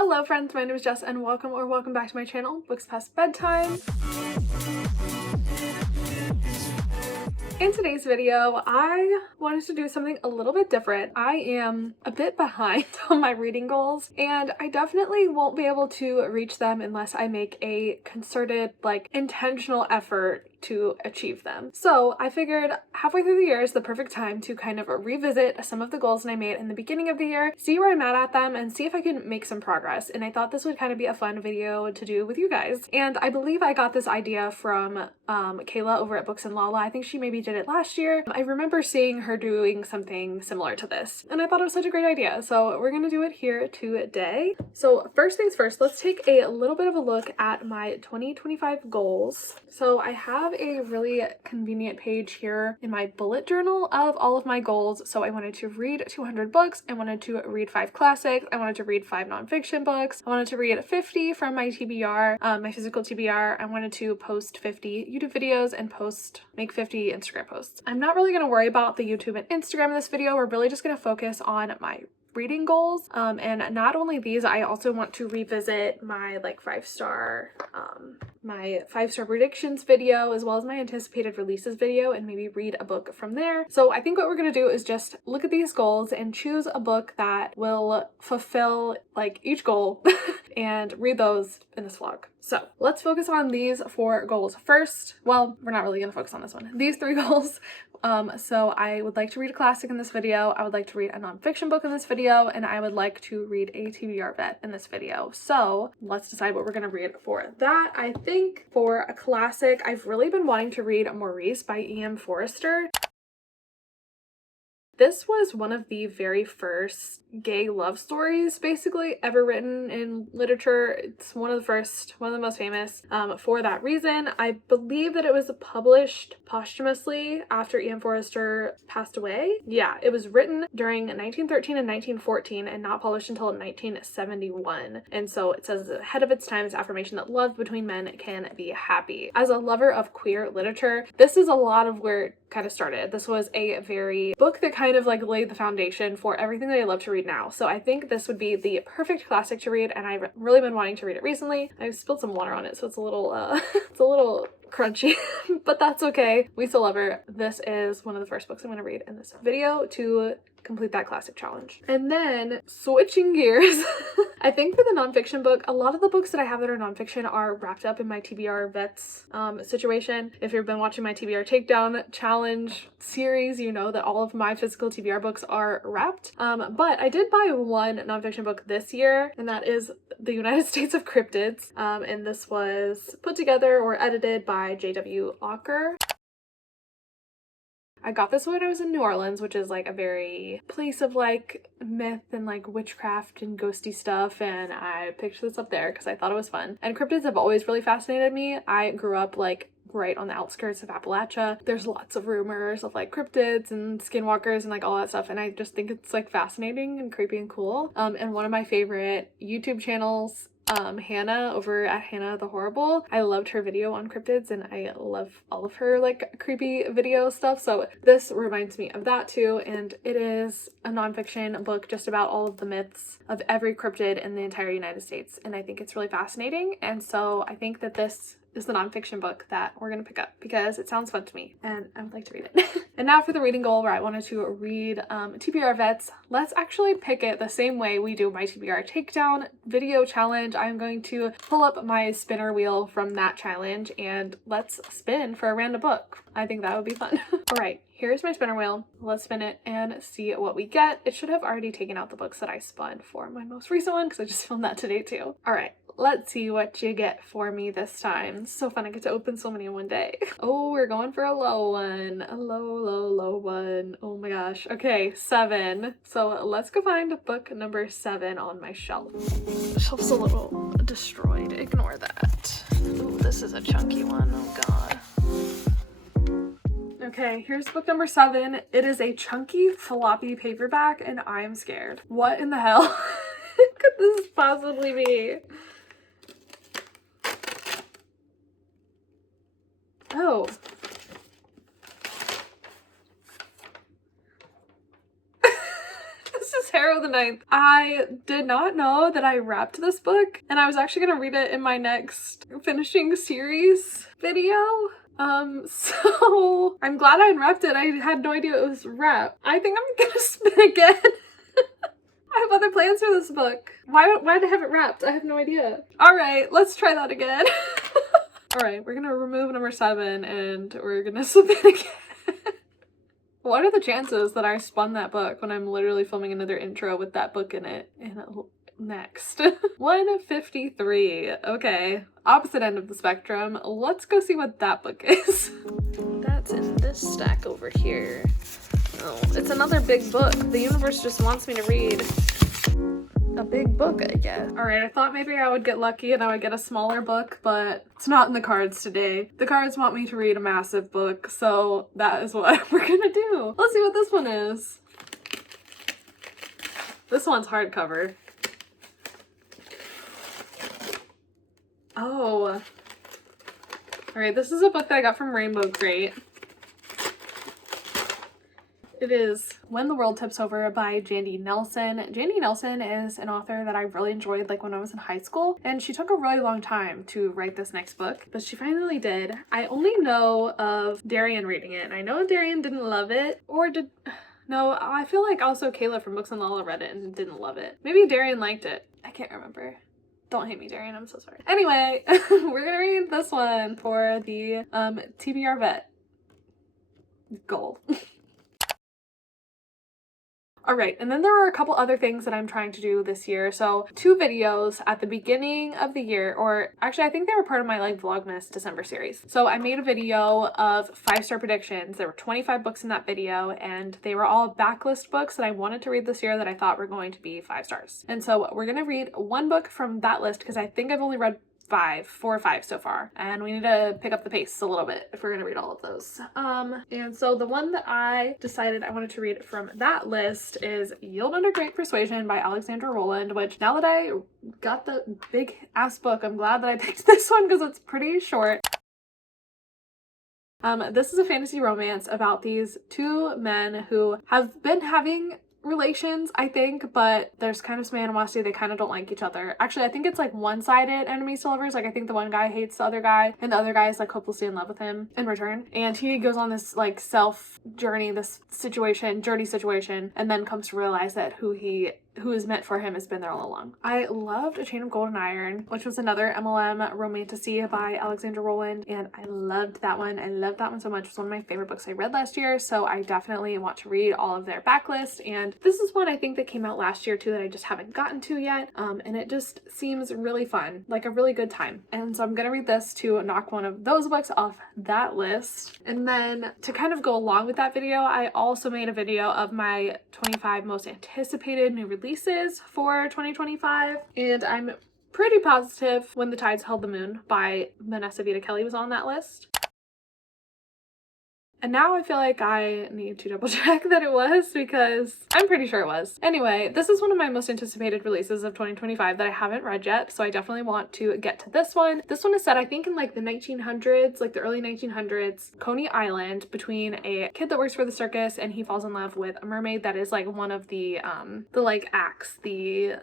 Hello friends, my name is Jess and welcome back to my channel, Books Past Bedtime. In today's video, I wanted to do something a little bit different. I am a bit behind on my reading goals, and I definitely won't be able to reach them unless I make a concerted, intentional effort to achieve them. So I figured halfway through the year is the perfect time to kind of revisit some of the goals that I made in the beginning of the year, see where I'm at them, and see if I can make some progress. And I thought this would kind of be a fun video to do with you guys. And I believe I got this idea from Kayla over at Books and Lala. I think she maybe did it last year. I remember seeing her doing something similar to this, and I thought it was such a great idea. So we're gonna do it here today. So first things first, let's take a little bit of a look at my 2025 goals. So I have a really convenient page here in my bullet journal of all of my goals. So I wanted to read 200 books, I wanted to read 5 classics, I wanted to read 5 nonfiction books, I wanted to read 50 from my TBR, my physical TBR, I wanted to post 50 YouTube videos and make 50 Instagram posts. I'm not really going to worry about the YouTube and Instagram in this video. We're really just going to focus on my reading goals, and not only these, I also want to revisit my my 5-star predictions video, as well as my anticipated releases video, and maybe read a book from there. So I think what we're going to do is just look at these goals and choose a book that will fulfill each goal and read those in this vlog. So let's focus on these 4 goals first. Well, we're not really going to focus on this one. These 3 goals. So I would like to read a classic in this video, I would like to read a nonfiction book in this video, and I would like to read a TBR vet in this video. So let's decide what we're going to read for that. I think for a classic, I've really been wanting to read Maurice by E.M. Forster. This was one of the very first gay love stories basically ever written in literature. It's one of the most famous. For that reason, I believe that it was published posthumously after E.M. Forster passed away. Yeah, it was written during 1913 and 1914 and not published until 1971. And so it says ahead of its time, its affirmation that love between men can be happy. As a lover of queer literature, this is a lot of where it kind of started. This was a very book that kind of laid the foundation for everything that I love to read now. So I think this would be the perfect classic to read, and I've really been wanting to read it recently. I spilled some water on it, so it's a little it's a little crunchy, but that's okay. We still love her. This is one of the first books I'm going to read in this video to complete that classic challenge. And then switching gears, I think for the nonfiction book, a lot of the books that I have that are nonfiction are wrapped up in my TBR vets situation. If you've been watching my TBR takedown challenge series, you know that all of my physical TBR books are wrapped. But I did buy one nonfiction book this year, and that is The United States of Cryptids. And this was put together or edited by J.W. Ocker. I got this when I was in New Orleans, which is a very place of myth and witchcraft and ghosty stuff, and I picked this up there because I thought it was fun. And cryptids have always really fascinated me. I grew up right on the outskirts of Appalachia. There's lots of rumors of cryptids and skinwalkers and all that stuff, and I just think it's fascinating and creepy and cool. And one of my favorite YouTube channels, Hannah over at Hannah the Horrible, I loved her video on cryptids, and I love all of her creepy video stuff, so this reminds me of that too. And it is a nonfiction book just about all of the myths of every cryptid in the entire United States, and I think it's really fascinating. And so I think that this is the nonfiction book that we're gonna pick up because it sounds fun to me and I would like to read it. And now for the reading goal, where I wanted to read TBR Vets. Let's actually pick it the same way we do my TBR takedown video challenge. I'm going to pull up my spinner wheel from that challenge and let's spin for a random book. I think that would be fun. All right, here's my spinner wheel. Let's spin it and see what we get. It should have already taken out the books that I spun for my most recent one because I just filmed that today too. All right, let's see what you get for me this time. It's so fun, I get to open so many in one day. Oh, we're going for a low one. A low one. Oh my gosh. Okay, 7. So let's go find book number 7 on my shelf. The shelf's a little destroyed. Ignore that. Ooh, this is a chunky one. Oh god. Okay, here's book number 7. It is a chunky floppy paperback and I am scared. What in the hell could this possibly be? Oh. This is Harrow the Ninth. I did not know that I wrapped this book, and I was actually gonna read it in my next finishing series video. So I'm glad I unwrapped it. I had no idea it was wrapped. I think I'm gonna spin again. I have other plans for this book. Why did I have it wrapped? I have no idea. All right, let's try that again. All right, we're gonna remove number 7 and we're gonna spin again. What are the chances that I spun that book when I'm literally filming another intro with that book in it? And next. 153. Okay, opposite end of the spectrum. Let's go see what that book is. That's in this stack over here. Oh, it's another big book. The universe just wants me to read a big book, I guess. All right, I thought maybe I would get lucky and I would get a smaller book, but it's not in the cards today. The cards want me to read a massive book, so that is what we're gonna do. Let's see what this one is. This one's hardcover. Oh. All right, this is a book that I got from Rainbow Crate. It is When the World Tips Over by Jandy Nelson. Jandy Nelson is an author that I really enjoyed like when I was in high school, and she took a really long time to write this next book, but she finally did. I only know of Darian reading it, and I know Darian didn't love it, or did... No, I feel like also Kayla from Books and Lala read it and didn't love it. Maybe Darian liked it. I can't remember. Don't hate me, Darian, I'm so sorry. Anyway, we're gonna read this one for the TBR Vet goal. All right, and then there are a couple other things that I'm trying to do this year. So 2 videos at the beginning of the year, or actually I think they were part of my like Vlogmas December series. So I made a video of 5-star predictions. There were 25 books in that video, and they were all backlist books that I wanted to read this year that I thought were going to be 5 stars. And so we're gonna read one book from that list because I think I've only read 4 or 5 so far, and we need to pick up the pace a little bit if we're gonna read all of those. And so the one that I decided I wanted to read from that list is Yield Under Great Persuasion by Alexandra Rowland, which now that I got the big ass book, I'm glad that I picked this one because it's pretty short. This is a fantasy romance about these 2 men who have been having relations, I think, but there's kind of some animosity. They kind of don't like each other. Actually, I think it's like one-sided enemies to lovers. Like I think the one guy hates the other guy and the other guy is like hopelessly in love with him in return, and he goes on this like self journey, this journey situation, and then comes to realize that who is meant for him has been there all along. I loved A Chain of Golden Iron, which was another MLM romantasy by Alexandra Rowland, and I loved that one. I loved that one so much. It was one of my favorite books I read last year, so I definitely want to read all of their backlist. And this is one I think that came out last year too that I just haven't gotten to yet, and it just seems really fun, like a really good time. And so I'm gonna read this to knock one of those books off that list. And then to kind of go along with that video, I also made a video of my 25 most anticipated new releases for 2025, and I'm pretty positive When the Tides Held the Moon by Vanessa Vita Kelly was on that list. And now I feel like I need to double check that it was, because I'm pretty sure it was. Anyway, this is one of my most anticipated releases of 2025 that I haven't read yet, so I definitely want to get to this one. This one is set, I think, in like the 1900s, like the early 1900s, Coney Island, between a kid that works for the circus and he falls in love with a mermaid that is like one of the like acts, the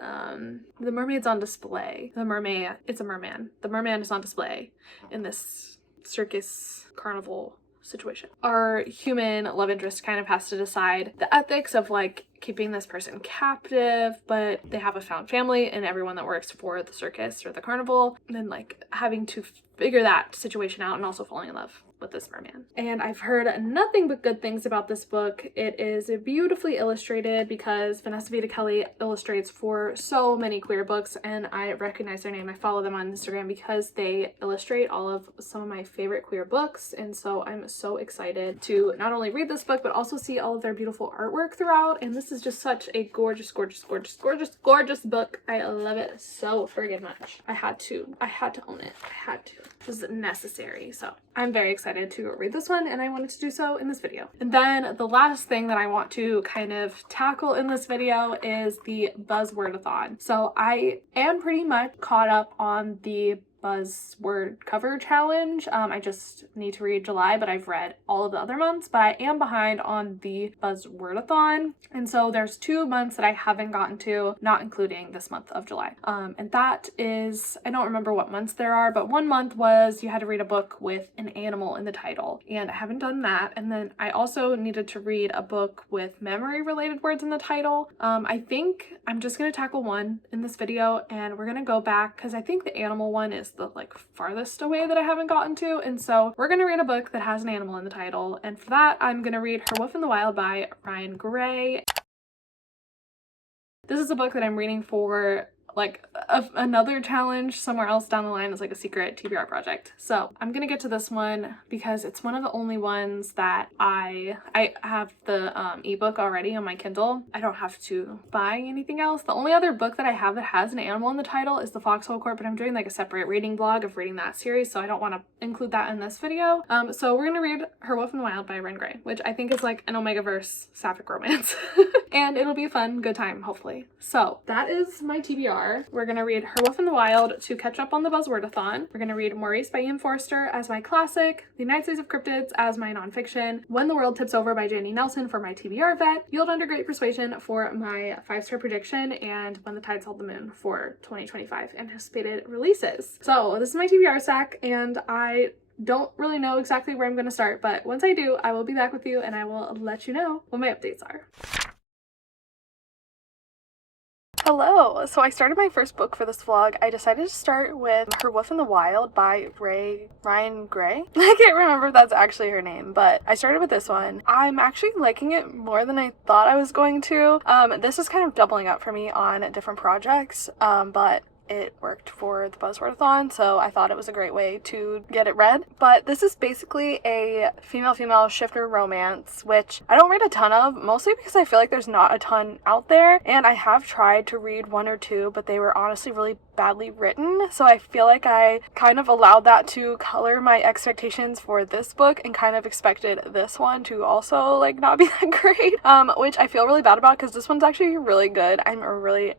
mermaid's on display. It's a merman. The merman is on display in this circus carnival situation. Our human love interest kind of has to decide the ethics of like keeping this person captive, but they have a found family and everyone that works for the circus or the carnival, and then like having to figure that situation out and also falling in love with this merman. And I've heard nothing but good things about this book. It is beautifully illustrated because Vanessa Vita Kelly illustrates for so many queer books, and I recognize their name. I follow them on Instagram because they illustrate all of some of my favorite queer books, and so I'm so excited to not only read this book but also see all of their beautiful artwork throughout. And this is just such a gorgeous, gorgeous, gorgeous, gorgeous, gorgeous book. I love it so friggin' much. I had to own it. I had to. It was necessary. So I'm very excited to read this one, and I wanted to do so in this video. And then the last thing that I want to kind of tackle in this video is the Buzzword-a-thon. So I am pretty much caught up on the Buzzword cover challenge. I just need to read July, but I've read all of the other months, but I am behind on the Buzzwordathon. And so there's 2 months that I haven't gotten to, not including this month of July. And that is, I don't remember what months there are, but 1 month was you had to read a book with an animal in the title, and I haven't done that. And then I also needed to read a book with memory related words in the title. I think I'm just gonna tackle one in this video, and we're gonna go back because I think the animal one is the like farthest away that I haven't gotten to. And so we're gonna read a book that has an animal in the title, and for that I'm gonna read Her Wolf in the Wild by Ryan Gray. This is a book that I'm reading for like another challenge somewhere else down the line. Is like a secret TBR project. So I'm gonna get to this one because it's one of the only ones that I have the ebook already on my Kindle. I don't have to buy anything else. The only other book that I have that has an animal in the title is The Foxhole Court, but I'm doing like a separate reading vlog of reading that series, so I don't want to include that in this video. So we're gonna read Her Wolf in the Wild by Ryan Gray, which I think is like an Omega-verse sapphic romance. And it'll be a fun, good time, hopefully. So that is my TBR. We're gonna read Her Wolf in the Wild to catch up on the Buzzwordathon. We're gonna read Maurice by Ian Forster as my classic, The United States of Cryptids as my nonfiction, When the World Tips Over by Janie Nelson for my TBR vet, Yield Under Great Persuasion for my 5-star prediction, and When the Tides Hold the Moon for 2025 anticipated releases. So this is my TBR stack, and I don't really know exactly where I'm gonna start, but once I do, I will be back with you and I will let you know what my updates are. Hello! So I started my first book for this vlog. I decided to start with Her Wolf in the Wild by Ryan Gray. I can't remember if that's actually her name, but I started with this one. I'm actually liking it more than I thought I was going to. This is kind of doubling up for me on different projects, but it worked for the Buzzwordathon, so I thought it was a great way to get it read. But this is basically a female-female shifter romance, which I don't read a ton of, mostly because I feel like there's not a ton out there, and I have tried to read 1 or 2, but they were honestly really badly written, so I feel like I kind of allowed that to color my expectations for this book and kind of expected this one to also like not be that great, which I feel really bad about because this one's actually really good. I'm really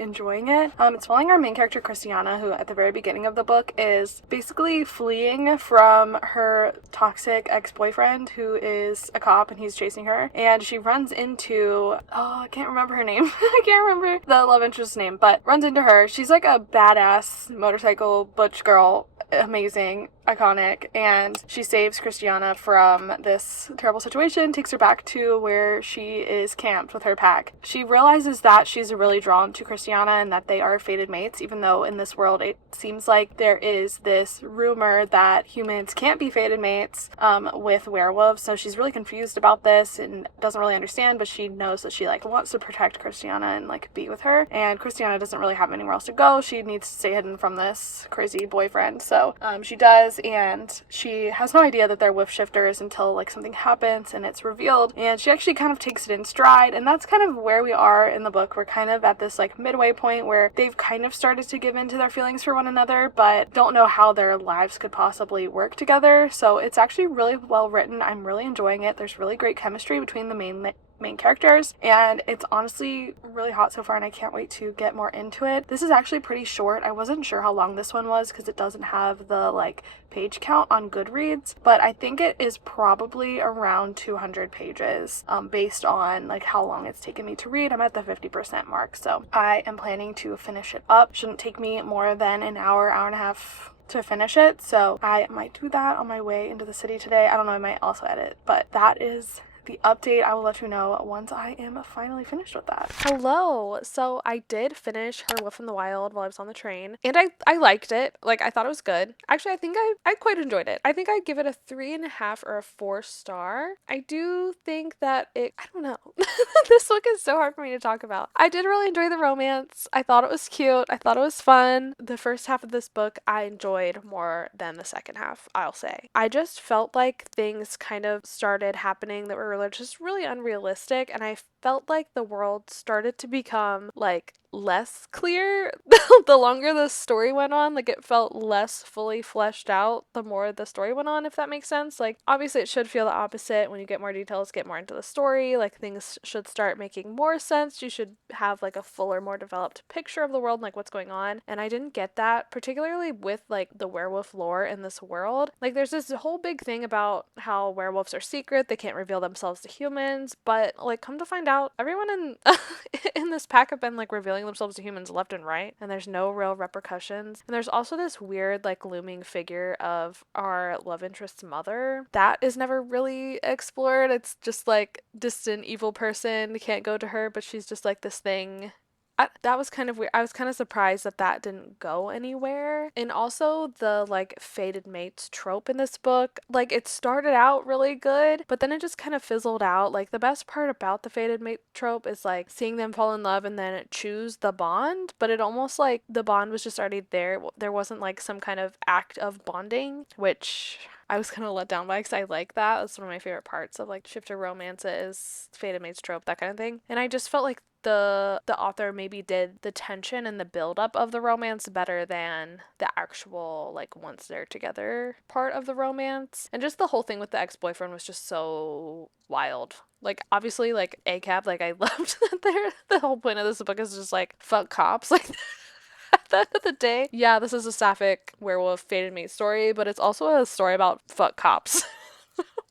enjoying it. It's following our main character Christiana, who at the very beginning of the book is basically fleeing from her toxic ex-boyfriend who is a cop and he's chasing her, and she runs into, oh, I can't remember her name. I can't remember the love interest's name, but runs into her. She's like a badass motorcycle butch girl, amazing, iconic, and she saves Christiana from this terrible situation, takes her back to where she is camped with her pack. She realizes that she's really drawn to Christiana and that they are fated mates, even though in this world it seems like there is this rumor that humans can't be fated mates with werewolves. So she's really confused about this and doesn't really understand, but she knows that she like wants to protect Christiana and like be with her, and Christiana doesn't really have anywhere else to go. She needs to stay hidden from this crazy boyfriend, so she does, and she has no idea that they're wolf shifters until like something happens and it's revealed, and she actually kind of takes it in stride. And that's kind of where we are in the book. We're kind of at this like midway point where they've kind of started to give in to their feelings for one another, but don't know how their lives could possibly work together. So it's actually really well written. I'm really enjoying it. There's really great chemistry between the main characters, and it's honestly really hot so far, and I can't wait to get more into it. This is actually pretty short. I wasn't sure how long this one was because it doesn't have the like page count on Goodreads, but I think it is probably around 200 pages based on like how long it's taken me to read. I'm at the 50% mark, so I am planning to finish it up. Shouldn't take me more than an hour and a half to finish it, so I might do that on my way into the city today. I don't know, I might also edit, but that is the update. I will let you know once I am finally finished with that. Hello! So I did finish Her Wolf in the Wild while I was on the train, and I liked it. Like, I thought it was good. Actually, I think I quite enjoyed it. I think I'd give it a 3.5 or a 4-star. I do think that I don't know. This book is so hard for me to talk about. I did really enjoy the romance. I thought it was cute. I thought it was fun. The first half of this book I enjoyed more than the second half, I'll say. I just felt like things kind of started happening that were just really unrealistic, and I felt like the world started to become like less clear the longer the story went on. Like it felt less fully fleshed out the more the story went on, if that makes sense. Like obviously it should feel the opposite. When you get more details, get more into the story, like things should start making more sense. You should have like a fuller, more developed picture of the world and like what's going on. And I didn't get that, particularly with like the werewolf lore in this world. Like there's this whole big thing about how werewolves are secret, they can't reveal themselves to humans, but like come to find out, everyone in in this pack have been like revealing themselves to humans left and right, and there's no real repercussions. And there's also this weird like looming figure of our love interest's mother that is never really explored. It's just like distant evil person, you can't go to her, but she's just like this thing. That was kind of weird. I was kind of surprised that that didn't go anywhere. And also the like fated mates trope in this book, like it started out really good, but then it just kind of fizzled out. Like the best part about the fated mate trope is like seeing them fall in love and then choose the bond, but it almost like the bond was just already there. There wasn't like some kind of act of bonding, which I was kind of let down by because I like that. That's one of my favorite parts of like shifter romances, fated mates trope, that kind of thing. And I just felt like the author maybe did the tension and the buildup of the romance better than the actual like once they're together part of the romance. And just the whole thing with the ex-boyfriend was just so wild. Like obviously like ACAB, like I loved that the whole point of this book is just like fuck cops. Like at the end of the day, yeah, this is a sapphic werewolf fated mate story, but it's also a story about fuck cops.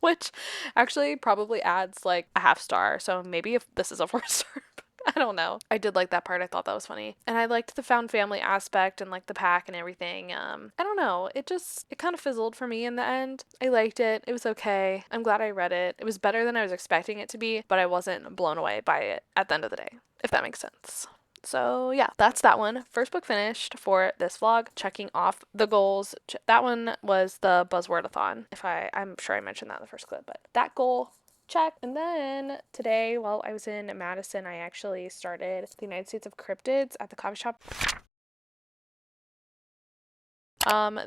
Which actually probably adds like a half star. So maybe if this is a 4-star, I don't know. I did like that part. I thought that was funny. And I liked the found family aspect and like the pack and everything. I don't know. It kind of fizzled for me in the end. I liked it. It was okay. I'm glad I read it. It was better than I was expecting it to be, but I wasn't blown away by it at the end of the day, if that makes sense. So yeah, that's that one. First book finished for this vlog, checking off the goals. That one was the Buzzwordathon. I'm sure I mentioned that in the first clip, but that goal, check. And then today, while I was in Madison, I actually started the United States of Cryptids at the coffee shop.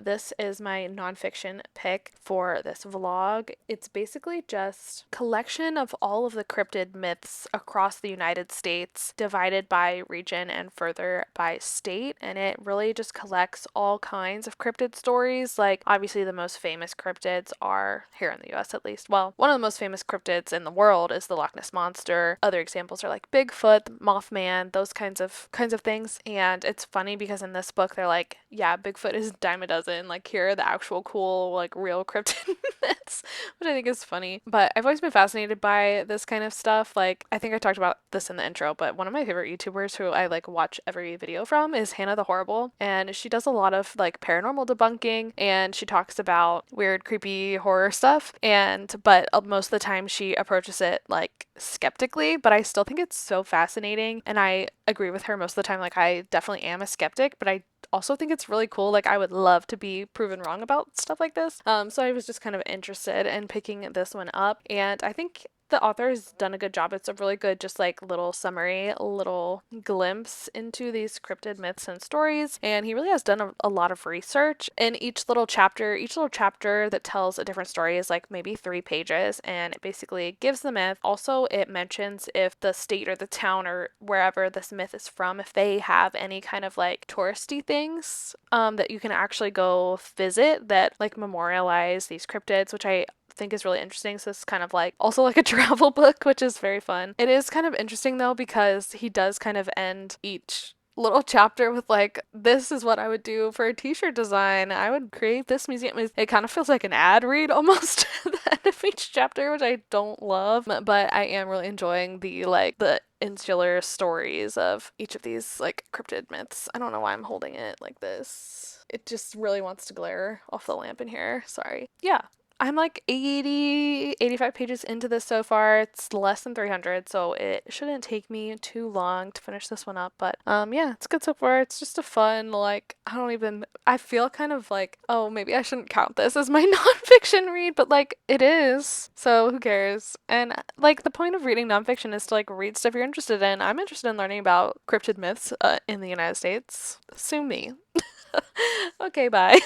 This is my nonfiction pick for this vlog. It's basically just collection of all of the cryptid myths across the United States, divided by region and further by state, and it really just collects all kinds of cryptid stories. Like obviously the most famous cryptids are here in the US at least. Well, one of the most famous cryptids in the world is the Loch Ness Monster. Other examples are like Bigfoot, Mothman, those kinds of things. And it's funny because in this book they're like, yeah, Bigfoot is dime a dozen. Like here are the actual cool, like real cryptid myths, which I think is funny. But I've always been fascinated by this kind of stuff. Like I think I talked about this in the intro, but one of my favorite YouTubers who I like watch every video from is Hannah the Horrible, and she does a lot of like paranormal debunking, and she talks about weird, creepy horror stuff. But most of the time she approaches it like skeptically, but I still think it's so fascinating, and I agree with her most of the time. Like I definitely am a skeptic, but I also think it's really cool. Like I would love to be proven wrong about stuff like this. So I was just kind of interested in picking this one up, and I think the author has done a good job. It's a really good, just like little summary, little glimpse into these cryptid myths and stories. And he really has done a lot of research in each little chapter. Each little chapter that tells a different story is like maybe 3 pages, and it basically gives the myth. Also, it mentions if the state or the town or wherever this myth is from, if they have any kind of like touristy things that you can actually go visit that like memorialize these cryptids, which I think is really interesting. So it's kind of like also like a travel book, which is very fun. It is kind of interesting though because he does kind of end each little chapter with like, this is what I would do for a t-shirt design. I would create this museum. It kind of feels like an ad read almost at the end of each chapter, which I don't love, but I am really enjoying the insular stories of each of these like cryptid myths. I don't know why I'm holding it like this. It just really wants to glare off the lamp in here. Sorry. Yeah. I'm like 85 pages into this so far. It's less than 300, so it shouldn't take me too long to finish this one up. But yeah, it's good so far. It's just a fun, like, I feel kind of like, oh, maybe I shouldn't count this as my nonfiction read, but like it is. So who cares? And like the point of reading nonfiction is to like read stuff you're interested in. I'm interested in learning about cryptid myths in the United States. Sue me. Okay, bye.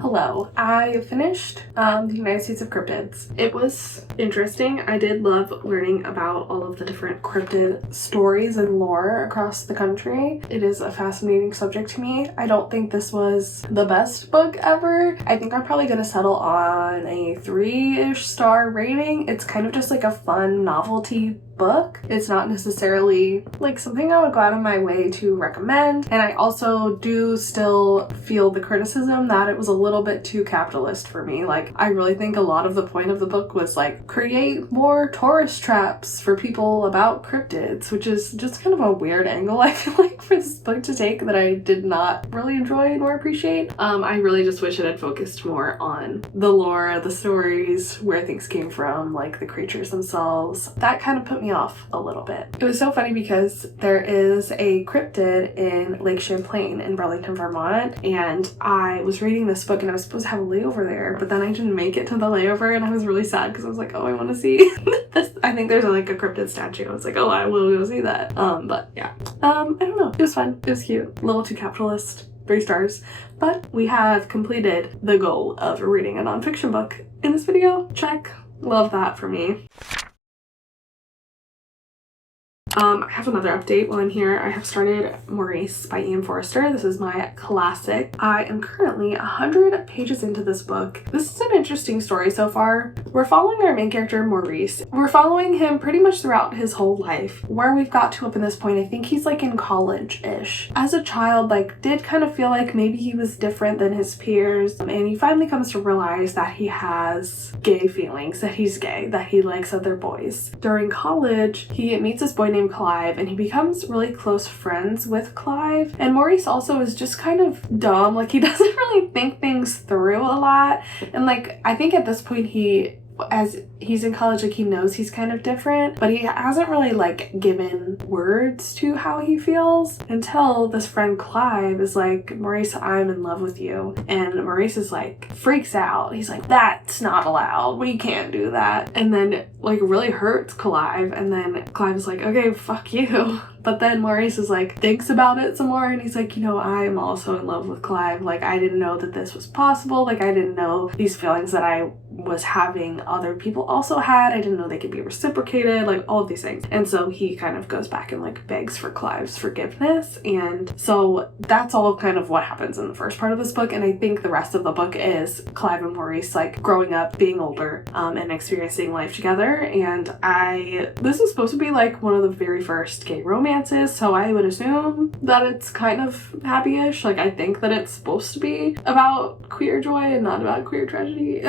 Hello, I finished The United States of Cryptids. It was interesting. I did love learning about all of the different cryptid stories and lore across the country. It is a fascinating subject to me. I don't think this was the best book ever. I think I'm probably gonna settle on a 3-ish star rating. It's kind of just like a fun novelty book. It's not necessarily like something I would go out of my way to recommend, and I also do still feel the criticism that it was a little bit too capitalist for me. Like, I really think a lot of the point of the book was like create more tourist traps for people about cryptids, which is just kind of a weird angle I feel like for this book to take that I did not really enjoy nor appreciate. I really just wish it had focused more on the lore, the stories, where things came from, like the creatures themselves. That kind of put me off a little bit. It was so funny because there is a cryptid in Lake Champlain in Burlington, Vermont, and I was reading this book and I was supposed to have a layover there, but then I didn't make it to the layover and I was really sad because I was like, oh, I want to see this. I think there's like a cryptid statue. I was like, oh, I will go see that. But yeah. I don't know. It was fun. It was cute. A little too capitalist. 3 stars. But we have completed the goal of reading a nonfiction book in this video. Check. Love that for me. I have another update while I'm here. I have started Maurice by E.M. Forster. This is my classic. I am currently 100 pages into this book. This is an interesting story so far. We're following our main character, Maurice. We're following him pretty much throughout his whole life. Where we've got to up in this point, I think he's like in college-ish. As a child, like, did kind of feel like maybe he was different than his peers, and he finally comes to realize that he has gay feelings, that he's gay, that he likes other boys. During college, he meets this boy named Clive, and he becomes really close friends with Clive. And Maurice also is just kind of dumb. Like, he doesn't really think things through a lot. And like, I think at this point as he's in college, like, he knows he's kind of different, but he hasn't really like given words to how he feels until this friend Clive is like, Maurice, I'm in love with you. And Maurice is like, freaks out. He's like, that's not allowed. We can't do that. And then like really hurts Clive. And then Clive is like, okay, fuck you. But then Maurice is like, thinks about it some more, and he's like, you know, I'm also in love with Clive. Like, I didn't know that this was possible. Like, I didn't know these feelings that I was having other people also had. I didn't know they could be reciprocated, like all of these things. And so he kind of goes back and like begs for Clive's forgiveness. And so that's all kind of what happens in the first part of this book. And I think the rest of the book is Clive and Maurice like growing up, being older, and experiencing life together. And this is supposed to be like one of the very first gay romances, so I would assume that it's kind of happy-ish. Like, I think that it's supposed to be about queer joy and not about queer tragedy.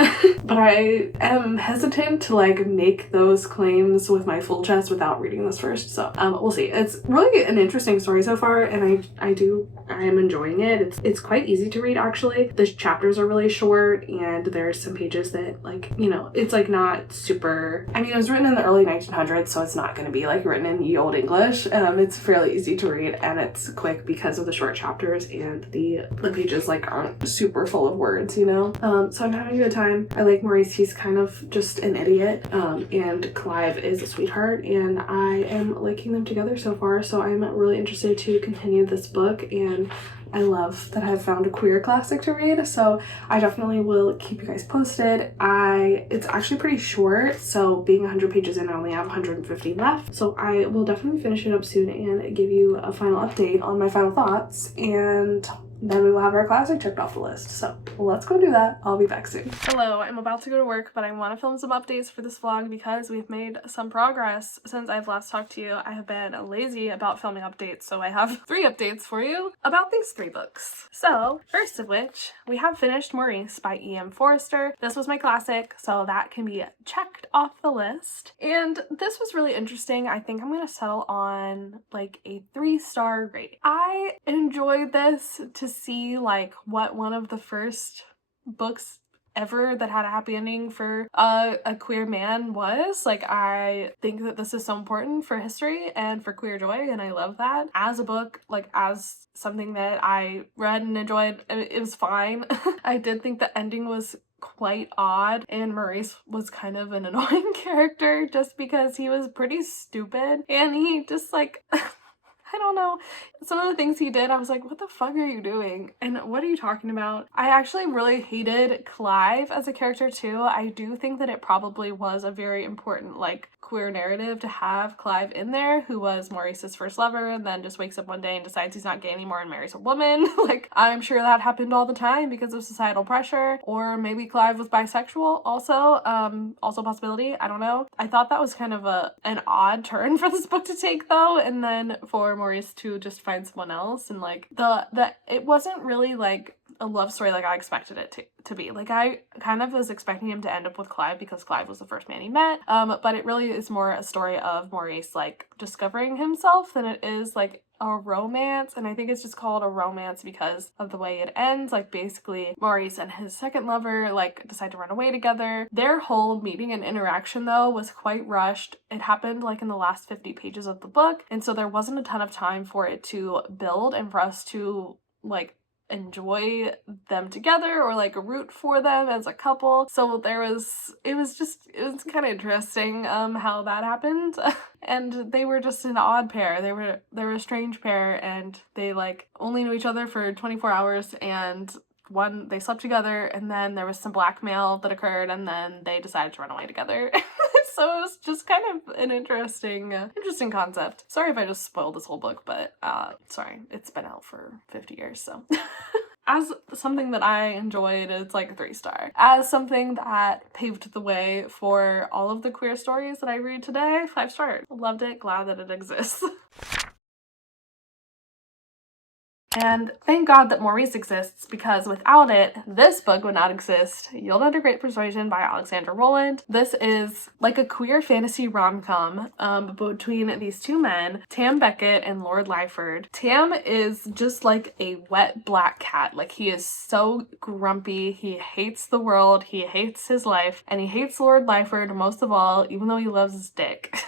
But I am hesitant to like make those claims with my full chest without reading this first, so we'll see. It's really an interesting story so far, and I am enjoying it. It's quite easy to read, actually. The chapters are really short, and there's some pages that, like, you know, it's like not super, I mean, it was written in the early 1900s, so it's not going to be like written in ye old English. It's fairly easy to read, and it's quick because of the short chapters, and the pages like aren't super full of words, you know. So I'm having a good time. I like Maurice. He's kind of just an idiot, and Clive is a sweetheart, and I am liking them together so far. So I'm really interested to continue this book, and I love that I've found a queer classic to read, so I definitely will keep you guys posted. It's actually pretty short, so being 100 pages in, I only have 150 left, so I will definitely finish it up soon and give you a final update on my final thoughts, and then we will have our classic checked off the list. So let's go do that. I'll be back soon. Hello, I'm about to go to work, but I want to film some updates for this vlog because we've made some progress since I've last talked to you. I have been lazy about filming updates, so I have 3 updates for you about these 3 books. So first of which, we have finished Maurice by E.M. Forster. This was my classic, so that can be checked off the list. And this was really interesting. I think I'm gonna settle on like a 3-star rate. I enjoyed this to see like what one of the first books ever that had a happy ending for a queer man was. Like, I think that this is so important for history and for queer joy, and I love that. As a book, like as something that I read and enjoyed, it was fine. I did think the ending was quite odd, and Maurice was kind of an annoying character just because he was pretty stupid, and he just like I don't know. Some of the things he did, I was like, what the fuck are you doing? And what are you talking about? I actually really hated Clive as a character too. I do think that it probably was a very important like queer narrative to have Clive in there, who was Maurice's first lover and then just wakes up one day and decides he's not gay anymore and marries a woman. Like, I'm sure that happened all the time because of societal pressure. Or maybe Clive was bisexual also. Also a possibility. I don't know. I thought that was kind of an odd turn for this book to take though, and then for Maurice to just find someone else, and like it wasn't really like a love story like I expected it to be. Like, I kind of was expecting him to end up with Clive because Clive was the first man he met, but it really is more a story of Maurice like discovering himself than it is like a romance. And I think it's just called a romance because of the way it ends. Like, basically Maurice and his second lover like decide to run away together. Their whole meeting and interaction though was quite rushed. It happened like in the last 50 pages of the book, and so there wasn't a ton of time for it to build and for us to like enjoy them together or like root for them as a couple. So it was kind of interesting how that happened. And they were just an odd pair. They were a strange pair, and they like only knew each other for 24 hours, and they slept together, and then there was some blackmail that occurred, and then they decided to run away together. So it was just kind of an interesting concept. Sorry if I just spoiled this whole book, but sorry, it's been out for 50 years, so. As something that I enjoyed, it's like a 3-star. As something that paved the way for all of the queer stories that I read today, 5-star. Loved it, glad that it exists. And thank God that Maurice exists, because without it, this book would not exist. Yield Under Great Persuasion by Alexandra Rowland. This is like a queer fantasy rom-com between these two men, Tam Beckett and Lord Lyford. Tam is just like a wet black cat. Like, he is so grumpy, he hates the world, he hates his life, and he hates Lord Lyford most of all, even though he loves his dick.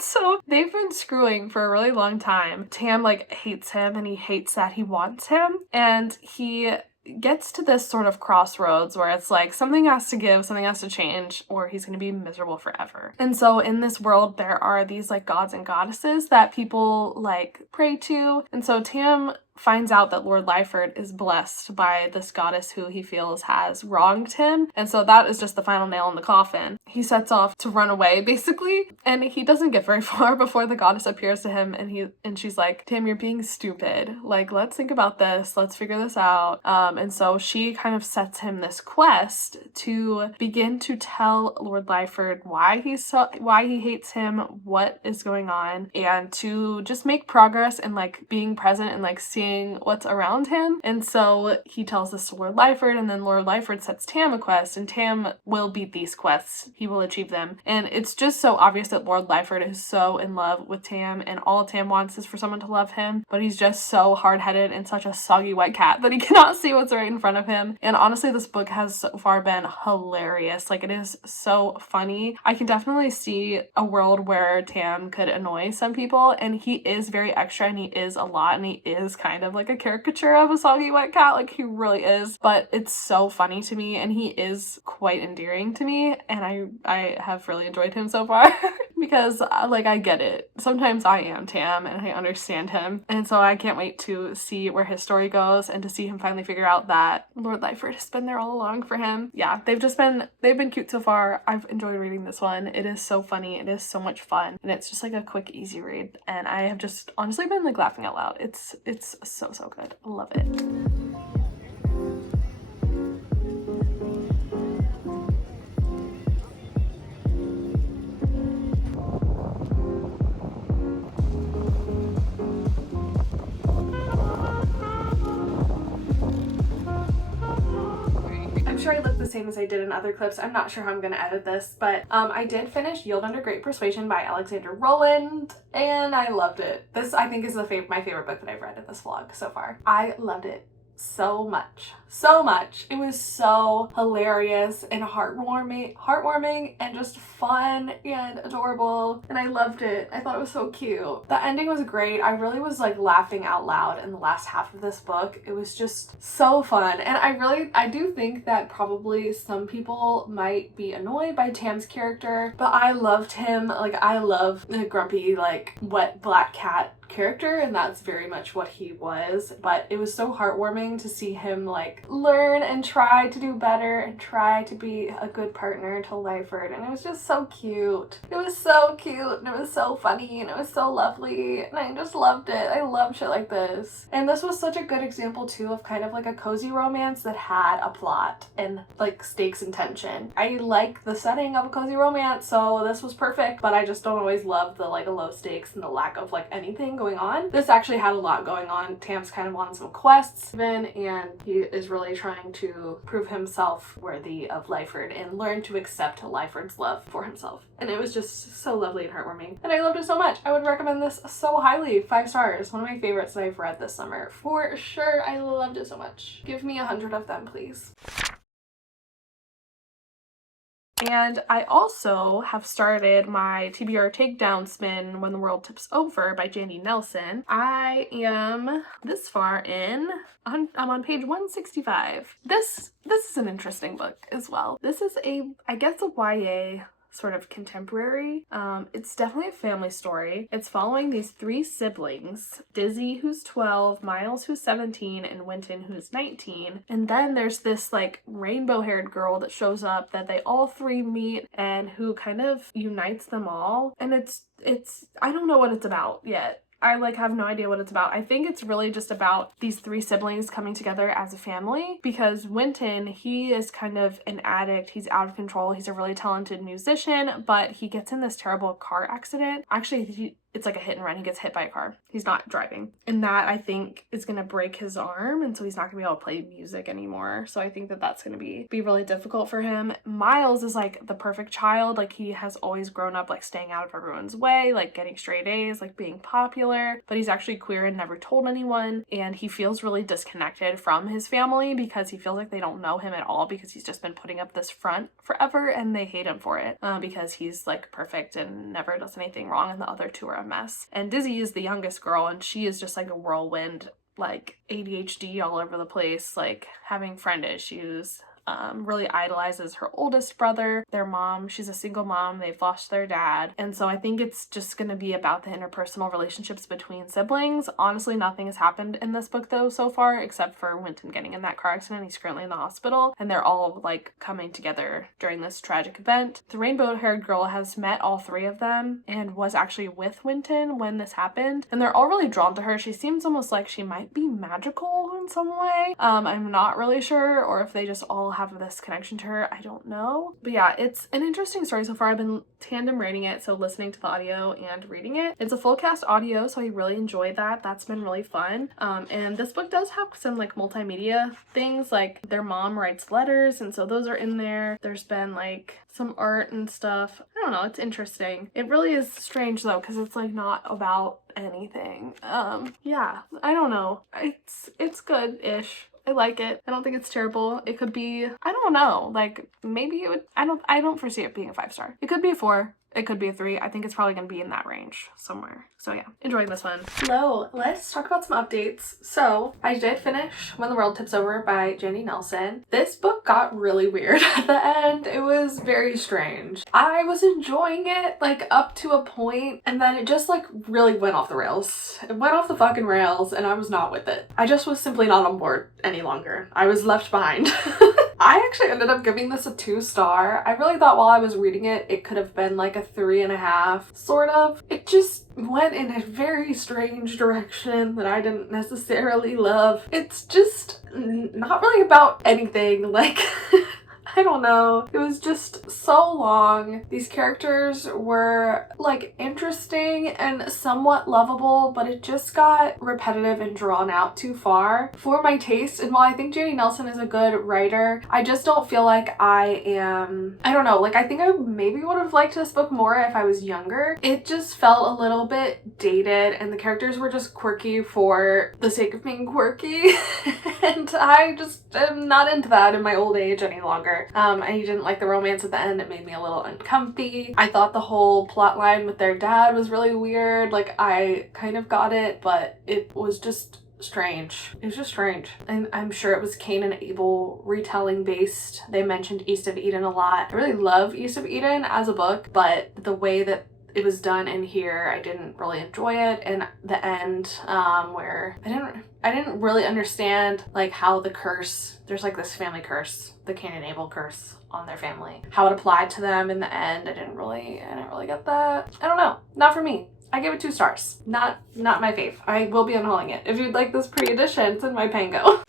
So they've been screwing for a really long time. Tam like hates him, and he hates that he wants him, and he gets to this sort of crossroads where it's like something has to give, something has to change, or he's going to be miserable forever. And so in this world there are these like gods and goddesses that people like pray to, and so Tam finds out that Lord Lyford is blessed by this goddess who he feels has wronged him, and so that is just the final nail in the coffin. He sets off to run away basically, and he doesn't get very far before the goddess appears to him, and she's like, Tam, you're being stupid, like, let's think about this, let's figure this out. And so she kind of sets him this quest to begin to tell Lord Lyford why he hates him, what is going on, and to just make progress and like being present and like seeing what's around him. And so he tells this to Lord Lyford, and then Lord Lyford sets Tam a quest, and Tam will beat these quests. He will achieve them. And it's just so obvious that Lord Lyford is so in love with Tam, and all Tam wants is for someone to love him, but he's just so hard-headed and such a soggy white cat that he cannot see what's right in front of him. And honestly, this book has so far been hilarious. Like, it is so funny. I can definitely see a world where Tam could annoy some people, and he is very extra, and he is a lot, and he is kind of like a caricature of a soggy white cat. Like, he really is, but it's so funny to me, and he is quite endearing to me, and I have really enjoyed him so far. Because like, I get it. Sometimes I am Tam, and I understand him, and so I can't wait to see where his story goes, and to see him finally figure out that Lord Lyford has been there all along for him. Yeah, they've been cute so far. I've enjoyed reading this one. It is so funny, it is so much fun, and it's just like a quick, easy read, and I have just honestly been like laughing out loud. It's so good. I love it. I'm sure I look the same as I did in other clips. I'm not sure how I'm gonna edit this, but I did finish Yield Under Great Persuasion by Alexandra Rowland, and I loved it. This, I think, is my favorite book that I've read in this vlog so far. I loved it so much. So much. It was so hilarious and heartwarming and just fun and adorable, and I loved it. I thought it was so cute. The ending was great. I really was like laughing out loud in the last half of this book. It was just so fun, and I do think that probably some people might be annoyed by Tam's character, but I loved him. Like, I love the grumpy, like, wet black cat character, and that's very much what he was. But it was so heartwarming to see him like learn and try to do better and try to be a good partner to Lyford, and it was just so cute. It was so cute, and it was so funny, and it was so lovely, and I just loved it. I love shit like this. And this was such a good example too of kind of like a cozy romance that had a plot and like stakes and tension. I like the setting of a cozy romance, so this was perfect, but I just don't always love the like low stakes and the lack of like anything going on. This actually had a lot going on. Tam's kind of on some quests even, and he is really trying to prove himself worthy of Lyford and learn to accept Lyford's love for himself. And it was just so lovely and heartwarming, and I loved it so much. I would recommend this so highly. 5 stars. One of my favorites that I've read this summer for sure. I loved it so much. Give me 100 of them, please. And I also have started my TBR takedown spin When the World Tips Over by Jandy Nelson. I am this far in. I'm on page 165. This is an interesting book as well. This is I guess a YA sort of contemporary. It's definitely a family story. It's following these 3 siblings, Dizzy, who's 12, Miles, who's 17, and Winton, who's 19. And then there's this like rainbow-haired girl that shows up that they all 3 meet and who kind of unites them all. And it's I don't know what it's about yet. I like have no idea what it's about. I think it's really just about these 3 siblings coming together as a family, because Winton, he is kind of an addict. He's out of control. He's a really talented musician, but he gets in this terrible car accident. Actually, it's like a hit and run. He gets hit by a car. He's not driving. And that, I think, is going to break his arm, and so he's not going to be able to play music anymore. So I think that that's going to be really difficult for him. Miles is like the perfect child. Like, he has always grown up like staying out of everyone's way, like getting straight A's, like being popular, but he's actually queer and never told anyone, and he feels really disconnected from his family because he feels like they don't know him at all, because he's just been putting up this front forever and they hate him for it, because he's like perfect and never does anything wrong, and the other 2 are a mess. And Dizzy is the youngest girl, and she is just like a whirlwind, like ADHD all over the place, like having friend issues. Really idolizes her oldest brother. Their mom, she's a single mom. They've lost their dad. And so I think it's just going to be about the interpersonal relationships between siblings. Honestly, nothing has happened in this book though so far, except for Winton getting in that car accident. He's currently in the hospital, and they're all like coming together during this tragic event. The rainbow-haired girl has met all 3 of them and was actually with Winton when this happened, and they're all really drawn to her. She seems almost like she might be magical in some way. I'm not really sure, or if they just all have this connection to her, I don't know. But yeah, it's an interesting story so far. I've been tandem reading it, so listening to the audio and reading it. It's a full cast audio, so I really enjoyed that. That's been really fun. And this book does have some like multimedia things, like their mom writes letters, and so those are in there. There's been like some art and stuff. I don't know, it's interesting. It really is strange though, because it's like not about anything. Yeah, I don't know. It's good-ish. I like it. I don't think it's terrible. It could be, I don't know, like maybe it would, I don't foresee it being a 5 star. It could be a 4. It could be a 3. I think it's probably going to be in that range somewhere. So yeah, enjoying this one. Hello, let's talk about some updates. So I did finish When the World Tips Over by Jandy Nelson. This book got really weird at the end. It was very strange. I was enjoying it like up to a point, and then it just like really went off the rails. It went off the fucking rails, and I was not with it. I just was simply not on board any longer. I was left behind. I actually ended up giving this a 2 star. I really thought while I was reading it, it could have been like a 3.5, sort of. It just went in a very strange direction that I didn't necessarily love. It's just not really about anything. Like, I don't know. It was just so long. These characters were like interesting and somewhat lovable, but it just got repetitive and drawn out too far for my taste. And while I think Janie Nelson is a good writer, I just don't feel like I don't know, like I think I maybe would have liked this book more if I was younger. It just felt a little bit dated and the characters were just quirky for the sake of being quirky. And I just am not into that in my old age any longer. I didn't like the romance at the end. It made me a little uncomfy. I thought the whole plot line with their dad was really weird. Like I kind of got it, but it was just strange. It was just strange. And I'm sure it was Cain and Abel retelling based. They mentioned East of Eden a lot. I really love East of Eden as a book, but the way that it was done in here, I didn't really enjoy it. And the end, where I didn't really understand like how the curse, there's like this family curse, the Cain and Abel curse on their family, how it applied to them in the end. I didn't really get that. I don't know. Not for me. I give it 2 stars. Not my fave. I will be unhauling it. If you'd like this pre-edition, it's in my Pango.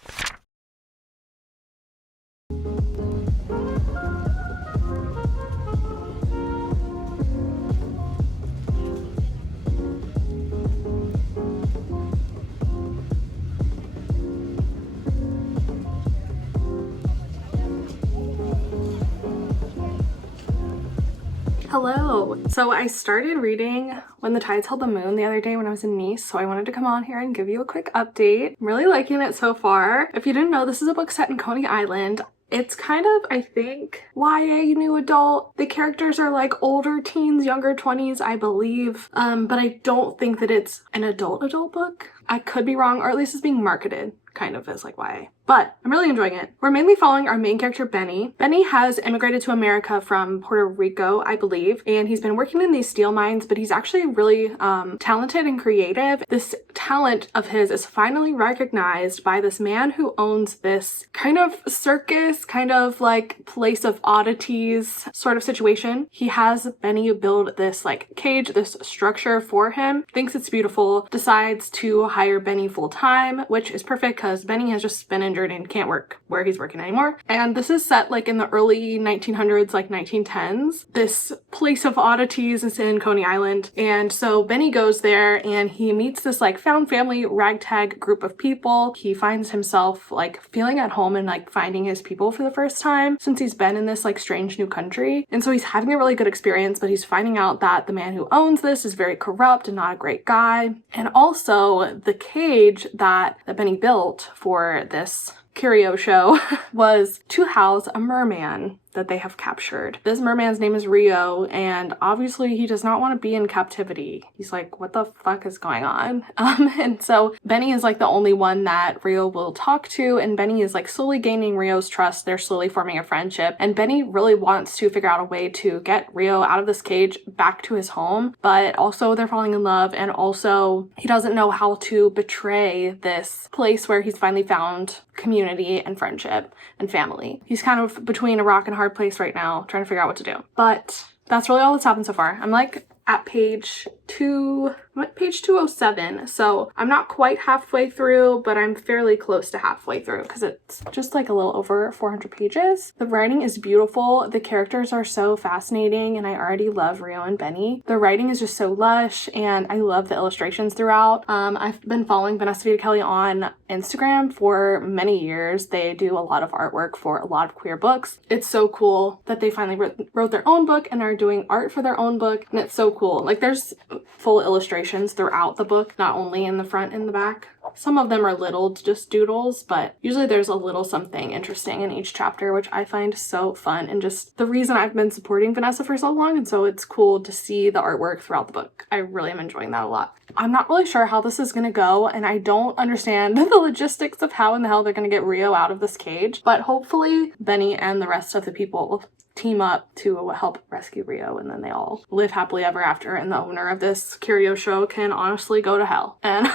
Hello! So I started reading When the Tides Held the Moon the other day when I was in Nice, so I wanted to come on here and give you a quick update. I'm really liking it so far. If you didn't know, this is a book set in Coney Island. It's kind of, I think, YA new adult. The characters are like older teens, younger 20s, I believe. But I don't think that it's an adult book. I could be wrong, or at least it's being marketed kind of as like YA. But I'm really enjoying it. We're mainly following our main character, Benny. Benny has immigrated to America from Puerto Rico, I believe, and he's been working in these steel mines, but he's actually really talented and creative. This talent of his is finally recognized by this man who owns this kind of circus, kind of like place of oddities sort of situation. He has Benny build this like cage, this structure for him, thinks it's beautiful, decides to hire Benny full time, which is perfect because Benny has just been injured and can't work where he's working anymore. And this is set like in the early 1900s, like 1910s. This place of oddities is in Coney Island. And so Benny goes there and he meets this like found family ragtag group of people. He finds himself like feeling at home and like finding his people for the first time since he's been in this like strange new country. And so he's having a really good experience, but he's finding out that the man who owns this is very corrupt and not a great guy. And also the cage that Benny built for this curio show was to house a merman that they have captured. This merman's name is Rio, and obviously he does not want to be in captivity. He's like, what the fuck is going on? And so Benny is like the only one that Rio will talk to, and Benny is like slowly gaining Rio's trust. They're slowly forming a friendship, and Benny really wants to figure out a way to get Rio out of this cage back to his home, but also they're falling in love, and also he doesn't know how to betray this place where he's finally found community and friendship and family. He's kind of between a rock and a hard place right now, trying to figure out what to do. But that's really all that's happened so far. I'm like at page 207, so I'm not quite halfway through, but I'm fairly close to halfway through because it's just like a little over 400 pages. The writing is beautiful. The characters are so fascinating, and I already love Rio and Benny. The writing is just so lush, and I love the illustrations throughout. I've been following Vanessa Vita Kelly on Instagram for many years. They do a lot of artwork for a lot of queer books. It's so cool that they finally wrote their own book and are doing art for their own book, and it's so cool. Like there's full illustrations throughout the book, not only in the front and the back. Some of them are little just doodles, but usually there's a little something interesting in each chapter, which I find so fun, and just the reason I've been supporting Vanessa for so long, and so it's cool to see the artwork throughout the book. I really am enjoying that a lot. I'm not really sure how this is gonna go, and I don't understand the logistics of how in the hell they're gonna get Rio out of this cage, but hopefully Benny and the rest of the people team up to help rescue Rio, and then they all live happily ever after, and the owner of this curio show can honestly go to hell. And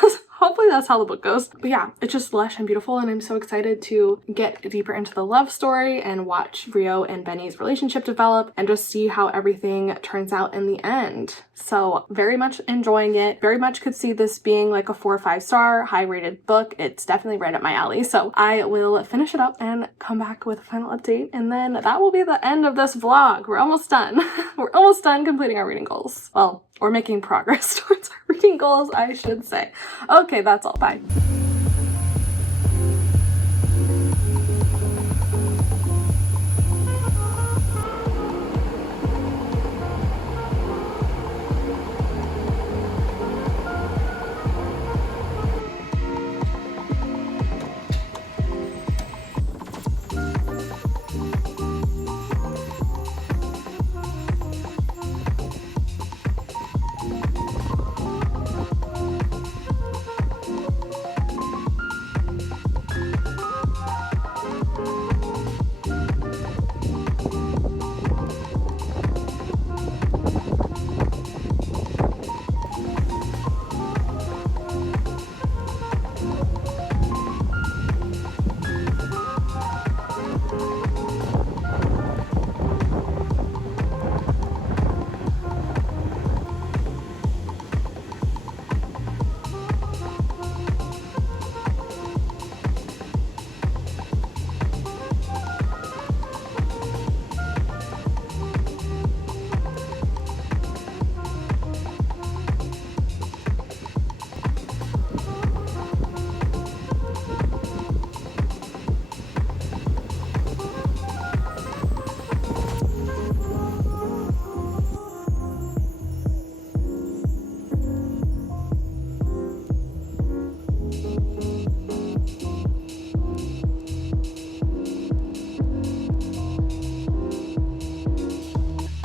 hopefully that's how the book goes. But yeah, it's just lush and beautiful, and I'm so excited to get deeper into the love story and watch Rio and Benny's relationship develop and just see how everything turns out in the end. So very much enjoying it. Very much could see this being like a 4 or 5 star high rated book. It's definitely right up my alley. So I will finish it up and come back with a final update, and then that will be the end of this vlog. We're almost done. We're almost done completing our reading goals. Well, we're making progress towards our reading goals, I should say. Okay, that's all. Bye.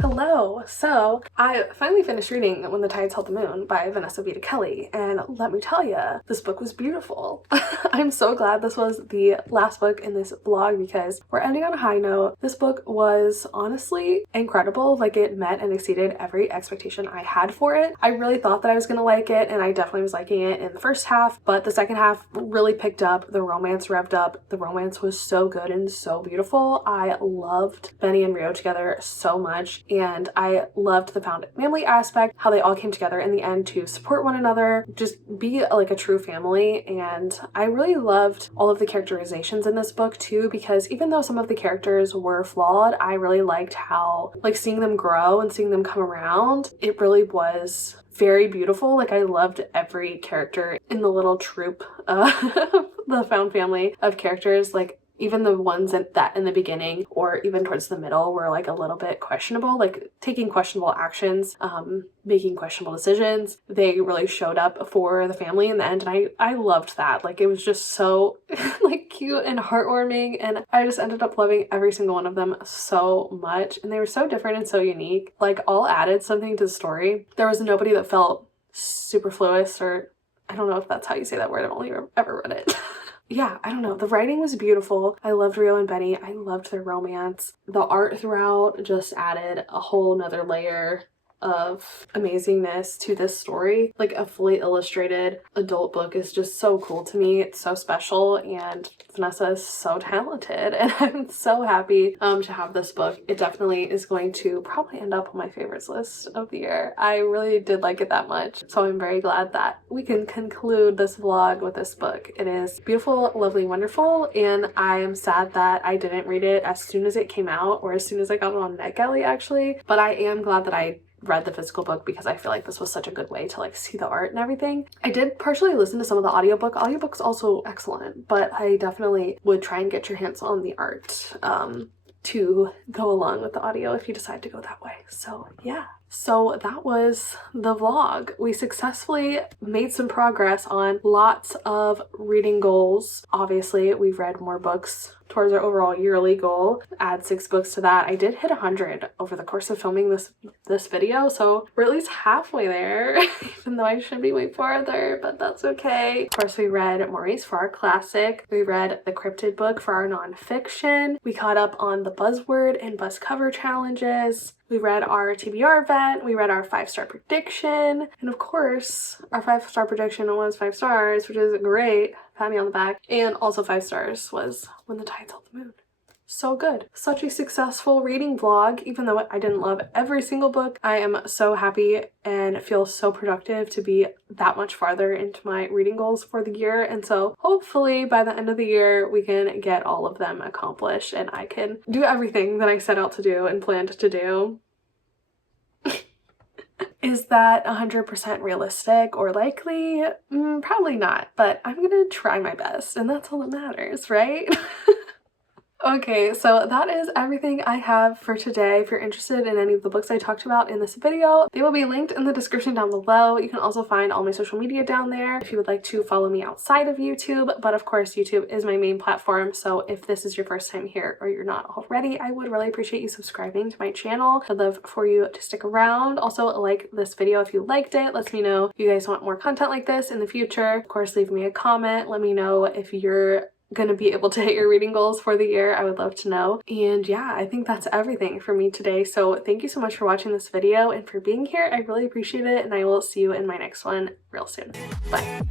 Hello! So I finally finished reading When the Tides Held the Moon by Vanessa Vita Kelly, and let me tell you, this book was beautiful. I'm so glad this was the last book in this vlog because we're ending on a high note. This book was honestly incredible. Like, it met and exceeded every expectation I had for it. I really thought that I was gonna like it, and I definitely was liking it in the first half, but the second half really picked up. The romance revved up. The romance was so good and so beautiful. I loved Benny and Rio together so much, and I loved the found family aspect, how they all came together in the end to support one another, just be like a true family. And I really loved all of the characterizations in this book too, because even though some of the characters were flawed, I really liked how, like, seeing them grow and seeing them come around, it really was very beautiful. Like, I loved every character in the little troupe of the found family of characters. Like, even the ones that in the beginning or even towards the middle were like a little bit questionable, like taking questionable actions, making questionable decisions, they really showed up for the family in the end, and I loved that. Like, it was just so like cute and heartwarming, and I just ended up loving every single one of them so much, and they were so different and so unique, like all added something to the story. There was nobody that felt superfluous, or I don't know if that's how you say that word, I've only ever read it. Yeah, I don't know. The writing was beautiful. I loved Rio and Benny. I loved their romance. The art throughout just added a whole nother layer of amazingness to this story. Like, a fully illustrated adult book is just so cool to me. It's so special, and Vanessa is so talented, and I'm so happy to have this book. It definitely is going to probably end up on my favorites list of the year. I really did like it that much, so I'm very glad that we can conclude this vlog with this book. It is beautiful, lovely, wonderful, and I am sad that I didn't read it as soon as it came out, or as soon as I got it on NetGalley actually, but I am glad that I read the physical book because I feel like this was such a good way to like see the art and everything. I did partially listen to some of the audiobook. Audiobook's also excellent, but I definitely would try and get your hands on the art to go along with the audio if you decide to go that way. So yeah. So that was the vlog. We successfully made some progress on lots of reading goals. Obviously, we've read more books towards our overall yearly goal. Add 6 books to that. I did hit 100 over the course of filming this video, so we're at least halfway there, even though I should be way farther, but that's okay. Of course, we read Maurice for our classic. We read the Cryptid book for our nonfiction. We caught up on the Buzzword and Buzz cover challenges. We read our TBR Vet, we read our 5-star prediction, and of course, our 5-star prediction was 5 stars, which is great. Pat me on the back. And also 5 stars was When the Tides Held the Moon. So good. Such a successful reading vlog. Even though I didn't love every single book, I am so happy and feel so productive to be that much farther into my reading goals for the year. And so hopefully by the end of the year, we can get all of them accomplished and I can do everything that I set out to do and planned to do. Is that 100% realistic or likely? Probably not, but I'm gonna try my best and that's all that matters, right? Okay, so that is everything I have for today. If you're interested in any of the books I talked about in this video, they will be linked in the description down below. You can also find all my social media down there if you would like to follow me outside of YouTube. But of course, YouTube is my main platform. So if this is your first time here or you're not already, I would really appreciate you subscribing to my channel. I'd love for you to stick around. Also, like this video if you liked it. Let me know if you guys want more content like this in the future. Of course, leave me a comment. Let me know if you're gonna be able to hit your reading goals for the year. I would love to know. And yeah, I think that's everything for me today. So thank you so much for watching this video and for being here. I really appreciate it, and I will see you in my next one real soon. Bye.